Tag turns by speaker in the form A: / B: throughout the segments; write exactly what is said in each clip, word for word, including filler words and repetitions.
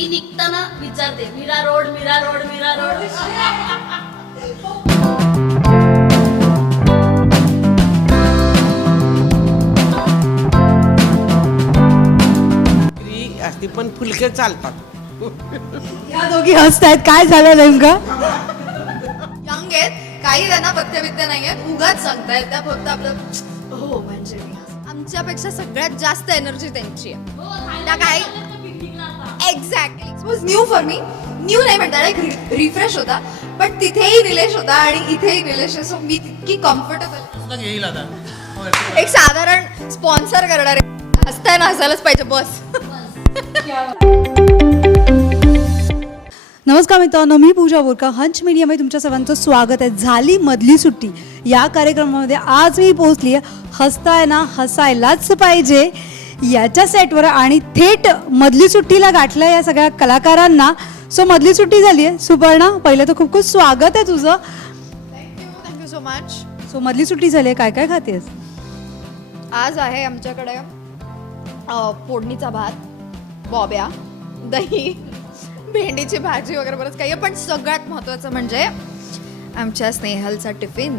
A: ती निघताना विचारते Mira road Mira road Mira road.
B: असती पण फुलके चालतात.
C: या दोघी हसतायत, काय झालं नेमकं?
D: यंग आहेत, काही त्यांना पथ्यविद्या नाही आहेत, उगाच सांगतायत त्या फक्त आपलं हो म्हणजे मी. आमच्यापेक्षा सगळ्यात जास्त एनर्जी त्यांची आहे. त्या काही exactly it was new for me. New नाही म्हणता एक रिफ्रेश होता, पण तिथेही निलेश होता आणि इथेही निलेश. सो मी तितकी कम्फर्टेबल
B: येईल आता.
D: एक साधारण स्पॉन्सर करणारे हसताना हसायलाच पाहिजे बस.
C: नमस्कार मित्रांनो, मी पूजा बोरका. हंच मीडियामध्ये तुमच्या सर्वांचं स्वागत आहे. झाली मधली सुट्टी या कार्यक्रमामध्ये आज मी पोहोचली आहे हसताय ना हसायलाच पाहिजे याच्या सेटवर आणि थेट मधली सुट्टीला गाठलं या सगळ्या कलाकारांना. सो मधली सुट्टी झाली आहे. सुपर्णा, पहिलं तर खूप खूप स्वागत आहे तुझं.
D: Thank you thank you so much.
C: So मधली सुट्टी झाली आहे, काय काय खातेस?
D: आज आहे आमच्याकडे अ, फोडणीचा भात, बॉब्या, दही, भेंडीची भाजी वगैरे बरंच काही आहे. पण सगळ्यात महत्त्वाचं म्हणजे आमच्या स्नेहलचा टिफिन.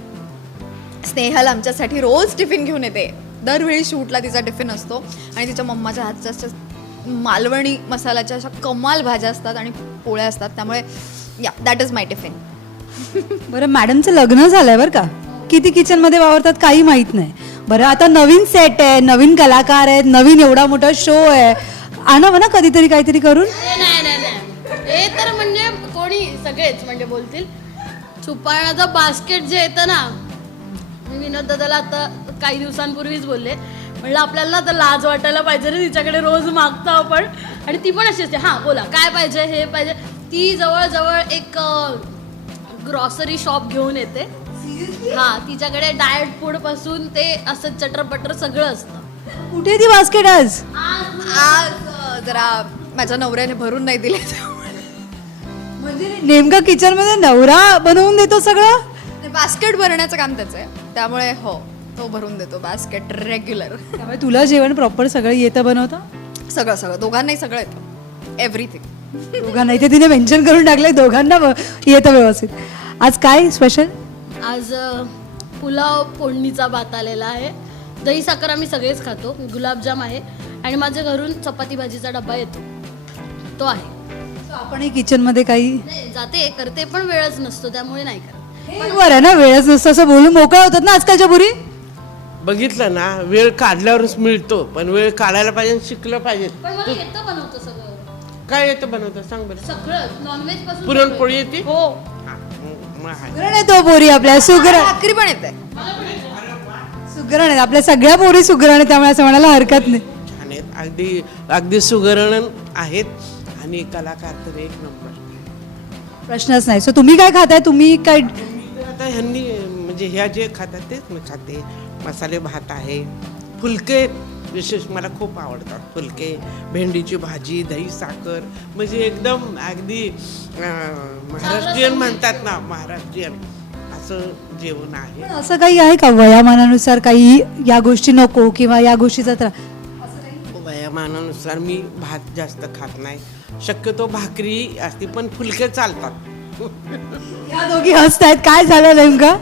D: स्नेहल आमच्यासाठी रोज टिफिन घेऊन येते. दरवेळी शूटला तिचा टिफिन असतो आणि तिच्या मम्माच्या हातच्या अशा मालवणी मसाल्याच्या अशा कमाल भाज्या असतात आणि पोळ्या असतात. त्यामुळे या दॅट इज माय टिफिन.
C: बरं, मॅडमचं लग्न झालंय बरं का. किती किचनमध्ये वावरतात काही माहीत नाही. बरं, आता नवीन सेट आहे, नवीन कलाकार आहेत, नवीन एवढा मोठा शो आहे. आणावं ना कधीतरी काहीतरी करून.
A: नाही नाही नाही हे तर म्हणजे कोणी सगळेच म्हणजे बोलतील. सुपाण्याचं बास्केट जे येतं ना, मी विनोद दादाला आता काही दिवसांपूर्वीच बोलले, म्हणलं आपल्याला तर लाज वाटायला पाहिजे रे, तिच्याकडे रोज मागतो आपण. आणि ती पण अशी असते, हां बोला काय पाहिजे हे पाहिजे. ती जवळजवळ एक ग्रॉसरी शॉप घेऊन येते. हा, तिच्याकडे डाएट फूड पासून ते असं चटरपटर सगळं असतं.
C: कुठे ती बास्केट आज?
D: आज अ, जरा माझ्या नवऱ्याने भरून नाही दिले.
C: म्हणजे नेमका किचन मध्ये नवरा बनवून देतो सगळं.
D: बास्केट भरण्याचं काम त्याचं आहे, त्यामुळे हो तो भरून देतो बास्केट रेग्युलर.
C: त्यामुळे तुला जेवण प्रॉपर सगळं येतं बनवता?
D: सगळं सगळं दोघांनाही सगळं येतं, एव्हरीथिंग.
C: दोघांना इथे तिने मेन्शन करून टाकलंय, दोघांना ब- येतं व्यवस्थित. आज काय स्पेशल?
A: आज अ, पुलाव फोडणीचा भात आलेला आहे. दही साखर आम्ही सगळेच खातो. गुलाबजाम आहे आणि माझ्या घरून चपाती भाजीचा डब्बा येतो, तो आहे.
C: आपण किचन मध्ये काही
A: नाही, जाते करते पण वेळच नसतो त्यामुळे नाही करत.
C: बरं आहे ना, वेळच नसतं असं बोलून मोकळा होतात ना आजकालच्या पुरी.
B: बघितलं ना, वेळ काढल्यावरच मिळतो, पण वेळ काढायला पाहिजे आणि शिकलं पाहिजे.
A: पण मला येतं बनवतं सगळं.
B: काय येतं बनवतं सांग बरं.
A: सगळं नॉनव्हेज पासून
B: पुरणपोळी येते?
A: हो.
B: हा, मग आहे.
C: सुगरण आहे तो पोरी आपल्या, सुगरण
D: भाकरी पण येते.
C: सुगरण आहे आपल्या सगळ्या पोरी, सुगरण आहे, त्यामुळे असं म्हणायला हरकत नाही.
B: छान आहेत, अगदी अगदी सुगरण आहेत आणि कलाकार तर एक नंबर.
C: प्रश्नच नाही. सो तुम्ही काय खाताय? तुम्ही काय?
B: आता ह्यांनी म्हणजे ह्या जे खातात तेच मी खाते. मसाले भात आहे, फुलके विशेष मला खूप आवडतात. फुलके, भेंडीची भाजी, दही साखर, म्हणजे एकदम अगदी अं, महाराष्ट्रीयन म्हणतात ना, महाराष्ट्रीयन असं जेवण आहे.
C: पण असं काही आहे का वयामानानुसार काही या गोष्टी नको किंवा या गोष्टीचा त्रास?
B: वयामानानुसार मी भात जास्त खात नाही. शक्यतो भाकरी असते पण फुलके चालतात.
C: या दोघी हसतायत, काय झालं नेमकं?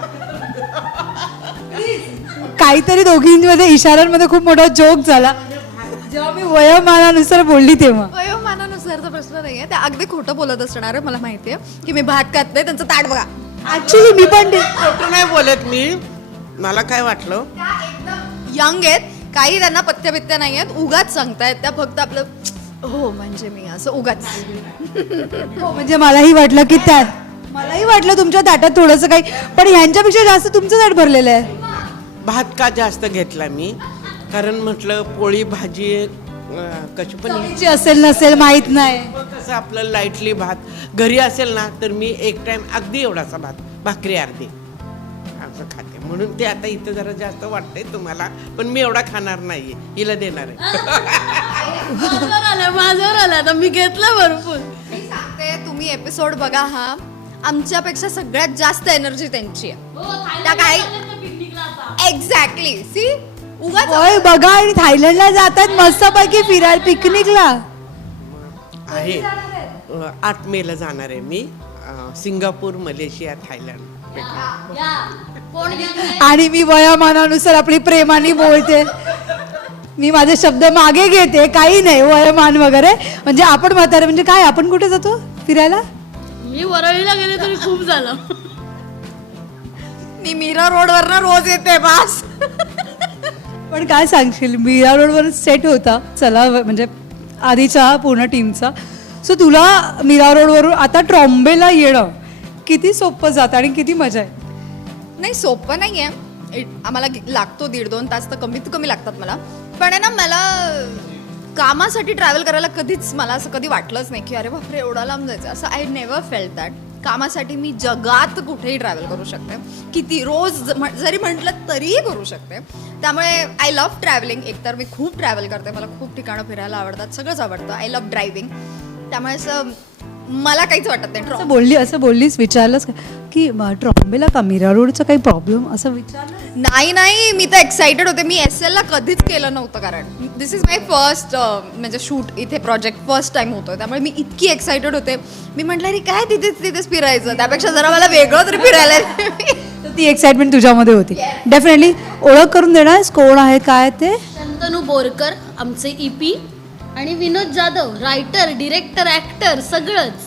C: काहीतरी दोघींमध्ये इशाऱ्यांमध्ये खूप मोठा जोक झाला जेव्हा मी वयोमानानुसार बोलली तेव्हा.
D: वयोमानानुसारचा प्रश्न नाहीये, ते अगदी खोटं बोलत असणार आहे. मला माहितीये की मी भात खात नाही, त्यांचं ताट बघा.
C: ऍक्च्युली मी पण ते-
B: खोटं नाही बोलत मी. मला काय वाटलं,
D: यंग आहेत, काही त्यांना पथ्यविद्या नाही आहेत, उगाच सांगतायत त्या फक्त आपलं हो म्हणजे मी असं उगाच.
C: हो, म्हणजे मलाही वाटलं की त्यात मलाही वाटलं तुमच्या ताटात थोडंसं काही, पण ह्यांच्यापेक्षा जास्त तुमचं ताट भरलेलं आहे.
B: भात का जास्त घेतला मी, कारण म्हटलं पोळी भाजी अं, कशी पण
C: चवीची असेल नसेल माहित नाही.
B: कसं आपलं लाईटली भात घरी असेल ना, तर मी एक टाइम अगदी एवढासा भात, भाकरी अर्धी असं खाते. म्हणून ते आता इथं जरा जास्त वाटतंय तुम्हाला, पण मी एवढा खाणार नाहीये, हिला देणार आहे.
A: माझ्यावर आलं माझ्यावर आलं आता मी घेतलं भरपूर.
D: मी सांगते, तुम्ही एपिसोड बघा हा. आमच्यापेक्षा सगळ्यात जास्त एनर्जी त्यांची आहे. त्या काही एक्झॅक्टली सी उगाच
C: होय, बघा, आणि थायलंडला जातात मस्तपैकी फिरायला पिकनिकला.
B: आहे अ, आठ मेला जाणार आहे मी अ, सिंगापूर मलेशिया थायलंड
A: या कोण घेतलंय?
C: आणि मी वयामानानुसार आपली प्रेमाने बोलते. मी माझे शब्द मागे घेते, काही नाही वयमान वगैरे. म्हणजे आपण म्हातारे म्हणजे काय, आपण कुठे जातो फिरायला?
A: मी वरळीला गेले तरी खूप झालं.
D: मी मीरा रोडवरनं रोज येते बास.
C: पण काय सांगशील, मीरा रोडवर सेट होता चला म्हणजे आधीच्या पूर्ण टीमचा. सो तुला मीरा रोडवरून आता ट्रॉम्बेला येणं किती सोपं जातं आणि किती मजा आहे?
D: नाही सोपं नाही आहे. आम्हाला गे- लागतो दीड दोन तास तर कमीत कमी लागतात मला. पण आहे ना, मला कामासाठी ट्रॅव्हल करायला कधीच मला असं कधी वाटलंच नाही की अरे बापरे एवढा लांब जायचं असं. I never felt that. कामासाठी मी जगात कुठेही ट्रॅव्हल करू शकते, किती रोज ज- म्ह- जरी म्हटलं तरीही करू शकते. त्यामुळे आय लव्ह ट्रॅव्हलिंग. एकतर मी खूप ट्रॅव्हल करते, मला खूप ठिकाणं फिरायला आवडतात, सगळंच आवडतं. I love driving. त्यामुळे असं मला काहीच वाटत नाही.
C: असं बोलली असं बोललीस विचारलंस का की म, ट्रॉम्बेला का मीरा रोडचा काही प्रॉब्लेम असं विचारलं?
D: नाही नाही, मी तर एक्साइटेड होते. मी एस एलला कधीच केलं नव्हतं, कारण दिस इज माय फर्स्ट म्हणजे शूट इथे प्रोजेक्ट फर्स्ट टाइम होतो. त्यामुळे मी इतकी एक्साइटेड होते. मी म्हटलं अरे काय तिथेच तिथेच फिरायचं, त्यापेक्षा जरा मला वेगळं तरी फिरायला.
C: तर ती एक्साइटमेंट तुझ्यामध्ये होती. डेफिनेटली. ओळख करून देणार कोण आहे काय ते?
A: शंतनू बोरकर आमचे ईपी आणि Vinod Jadhav writer director actor सगळंच.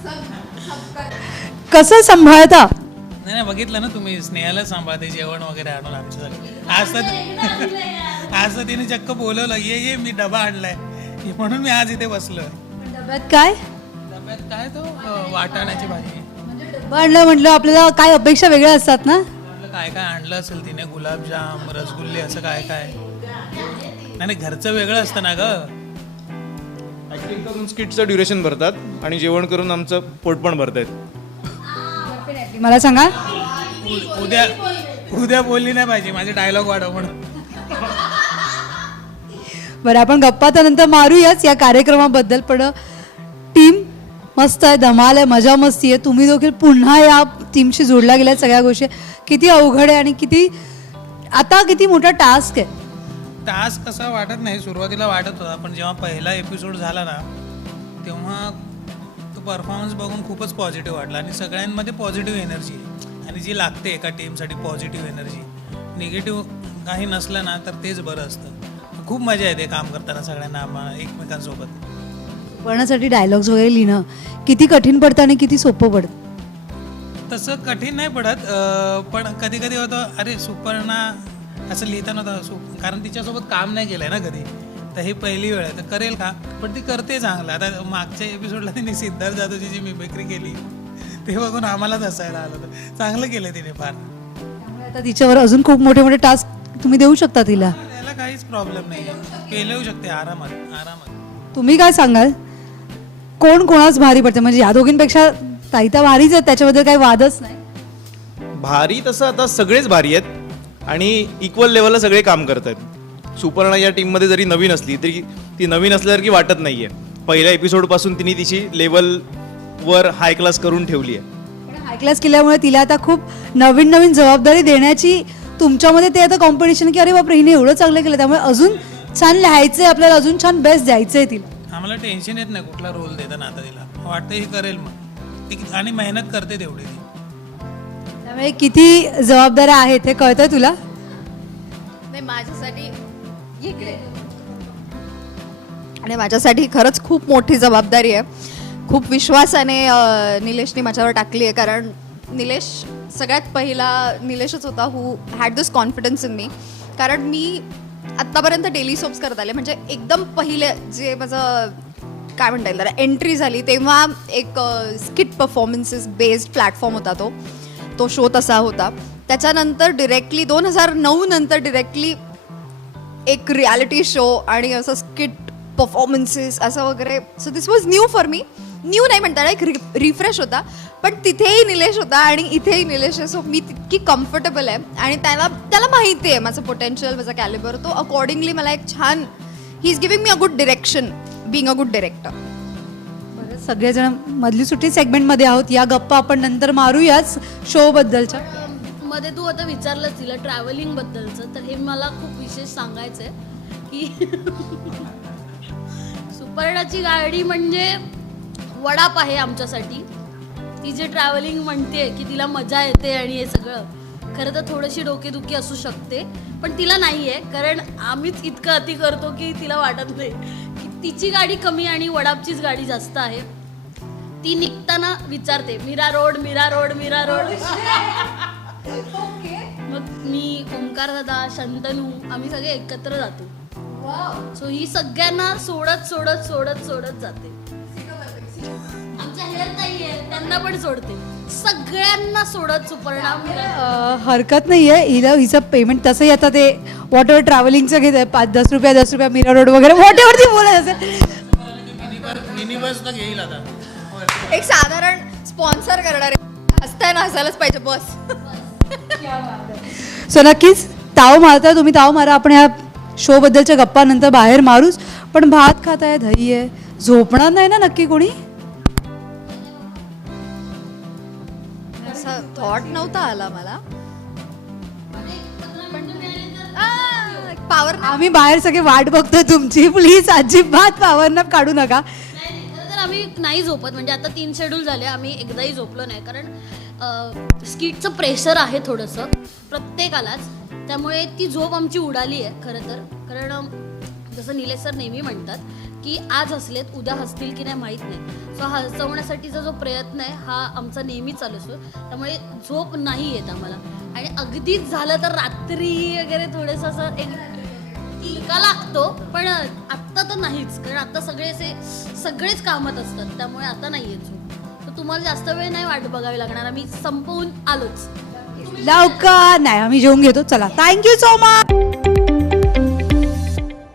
C: कसं सांभाळता?
E: नाही नाही, बघितलं ना तुम्ही, स्नेहाला सांभाळते जेवण वगैरे आणून आमच्यासाठी. आज तर आज तर तिने चक्क बोलवलं, ये ये मी डबा आणलाय, म्हणून मी आज इथे बसलोय.
C: डब्यात काय
E: डब्यात काय तो अं, वाटाण्याची भाजी.
C: म्हणलं म्हटलं आपल्याला काय अपेक्षा वेगळ्या असतात ना.
E: म्हटलं काय काय आणलं असेल तिने, गुलाबजाम रसगुल्ले असं काय काय. नाही नाही, घरचं वेगळं असतं ना ग.
F: ऍक्टिंग करून स्किटचं ड्युरेशन भरतात आणि जेवण करून आमचं पोट पण भरतायत.
C: मला सांगा.
E: उ- उद्या उद्या बोलली नाही पाहिजे, माझे डायलॉग वाढव म्हणून.
C: बरं आपण गप्पा तर नंतर मारूयाच या कार्यक्रमाबद्दल. पण टीम मस्त आहे, धमाल आहे, मजा मस्ती आहे. तुम्ही देखील पुन्हा या टीमशी जोडल्या गेल्या सगळ्या गोष्टी. किती अवघड आहे आणि किती आता किती मोठा टास्क आहे.
E: टास्क कसा वाटत नाही, सुरुवातीला वाटत होता, पण जेव्हा पहिला एपिसोड झाला ना तेव्हा तो परफॉर्मन्स बघून खूपच पॉझिटिव्ह वाटला. आणि सगळ्यांमध्ये पॉझिटिव्ह एनर्जी आहे, आणि जी लागते एका टीमसाठी पॉझिटिव्ह एनर्जी. निगेटिव्ह काही नसलं ना तर तेच बरं असतं. खूप मजा येते काम करताना सगळ्यांना आम्हाला एकमेकांसोबत.
C: पळण्यासाठी डायलॉग्स वगैरे लिहिणं किती कठीण पडतं आणि किती सोपं पडतं?
E: तसं कठीण नाही पडत, अं, पण कधी कधी होतं अरे सुपर्णा असं लिहिता नव्हतं सु कारण तिच्यासोबत काम नाही केलं आहे ना कधी, तर ही पहिली वेळ आहे, तर करेल का, पण ती करते चांगलं. आता मागच्या एपिसोडला तिने सिद्धार्थ जाधवची जी मिमिक्री केली ते बघून आम्हालाच हसायला आलं होतं. चांगलं केलं तिने फार.
C: त्यामुळे आता तिच्यावर अजून खूप मोठे मोठे टास्क तुम्ही देऊ शकता तिला.
E: त्याला काहीच प्रॉब्लेम नाही आहे, केलं येऊ शकते आरामात आरामात.
C: तुम्ही काय सांगाल, कोण कोणाच भारी पडते? म्हणजे या दोघींपेक्षा ताई तर भारीच आहेत, त्याच्याबद्दल काही वादच नाही.
F: भारी तसं आता सगळेच भारी आहेत आणि इक्वल लेवलला सगळे काम करत आहेत. सुपर्णा या टीममध्ये जरी नवीन असली तरी ती नवीन असल्यासारखी वाटत नाही आहे. पहिल्या एपिसोडपासून तिने तिची लेवलवर हाय क्लास करून ठेवली आहे.
C: पण हाय क्लास केल्यामुळे तिला आता खूप नवीन नवीन जबाबदारी देण्याची तुमच्यामध्ये ते आता कॉम्पिटिशन की अरे बापरे हिने एवढं चांगलं केलं, त्यामुळे अजून छान लिहायचंय आपल्याला, अजून छान बेस्ट द्यायचंय तिला.
E: आम्हाला टेन्शन येत नाही कुठला रोल देताना. आता तिला वाटतं ही करेल मग ती, आणि मेहनत करते तेवढी ती.
C: त्यामुळे किती जबाबदाऱ्या आहेत हे कळतंय तुला?
D: नाही माझ्यासाठी इकडे आणि माझ्यासाठी खरंच खूप मोठी जबाबदारी आहे. खूप विश्वासाने अं, निलेशने माझ्यावर टाकली आहे, कारण निलेश सगळ्यात पहिला निलेशच होता who had this confidence in me. कारण मी आत्तापर्यंत डेली सोप्स करत आले, म्हणजे एकदम पहिले जे माझं काय म्हणता येईल त्याला एंट्री झाली तेव्हा एक स्किट परफॉर्मन्सेस बेस्ड प्लॅटफॉर्म होता तो तो शो तसा होता. त्याच्यानंतर डिरेक्टली दोन हजार नऊ नंतर डिरेक्टली एक रियालिटी शो आणि असं स्किट परफॉर्मन्सेस असं वगैरे. So this was new for me. New नाही म्हणता एक रि रिफ्रेश होता, पण तिथेही निलेश होता आणि इथेही निलेश आहे. सो मी तितकी कम्फर्टेबल आहे आणि त्याला त्याला माहिती आहे माझं पोटेन्शियल, माझा कॅलिबर. तो अकॉर्डिंगली मला एक छान he is giving me a good direction, being a good director.
C: सगळेजण मधली सुट्टी सेगमेंटमध्ये आहोत. या गप्पा आपण नंतर मारूयाच शो बद्दलच्या.
A: मध्ये तू आता विचारलं तिला ट्रॅव्हलिंग बद्दलचं, तर हे मला खूप विशेष सांगायचं आहे की सुपर्णाची गाडी म्हणजे वडाप आहे आमच्यासाठी. ती जे ट्रॅव्हलिंग म्हणते की तिला मजा येते आणि हे सगळं, खरं तर थोडीशी डोकेदुखी असू शकते, पण तिला नाही आहे. कारण आम्हीच इतकं अति करतो की तिला वाटत नाही की तिची गाडी कमी आणि वडापचीच गाडी जास्त आहे. ती निघताना विचारते Mira road Mira road Mira road. मग मी, ओंकार दादा, शंतनू आम्ही सगळे एकत्र जातो. सो ही सगळ्यांना सोडत सोडत सोडत सोडत जाते. आमच्या हेअर ताई आहे त्यांना पण सोडते. सगळ्यांना सोडत सुपर्णा मीरा.
C: अ, हरकत नाही आहे. हिला हिचं पेमेंट तसंही आता ते वॉट एव्हर ट्रॅव्हलिंगचं घेत आहे, पाच दस रुपया दस रुपया मीरा रोड वगैरे वॉट एव्हर ती बोलायचं असेल.
E: मिनी बस तर घेईल आता.
D: एक साधारण स्पॉन्सर करणारे हसताय ना, हसायलाच पाहिजे बस.
C: सो नक्कीच ताव मारता तुम्ही, ताव मारा. आपण ह्या शो बद्दलच्या गप्पा नंतर बाहेर मारूच, पण भात खाताय, दही आहे, झोपणार नाही ना नक्की कोणी?
D: असा थॉट नव्हता आला मला. पॉवर
C: आम्ही बाहेर सगळे वाट बघतोय तुमची. प्लीज अजिबात पॉवर नॅप काढू नका.
A: नाही नाही, खरं तर आम्ही नाही झोपत. म्हणजे आता तीन शेड्यूल झाले, आम्ही एकदाही झोपलो नाही. कारण स्किटचं प्रेशर आहे थोडंसं प्रत्येकालाच, त्यामुळे ती झोप आमची उडाली आहे खरं तर. कारण अं, जसं निलेश सर नेहमी म्हणतात की आज हसलेत उद्या हसतील की नाही माहीत नाही. सो हसवण्यासाठीचा जो प्रयत्न आहे हा आमचा नेहमी चालू असतो, त्यामुळे झोप नाही येत आम्हाला. आणि अगदीच झालं तर रात्री वगैरे थोडंसं असं एक टिका लागतो, पण आत्ता तर नाहीच. कारण आता सगळे असे सगळेच कामात असतात, त्यामुळे आता नाही येत झोप. तर तुम्हाला जास्त वेळ नाही वाट बघावी लागणार, आम्ही संपवून आलोच.
C: लवकर नाही, आम्ही जेवून घेतो. चला, थँक्यू सो मच.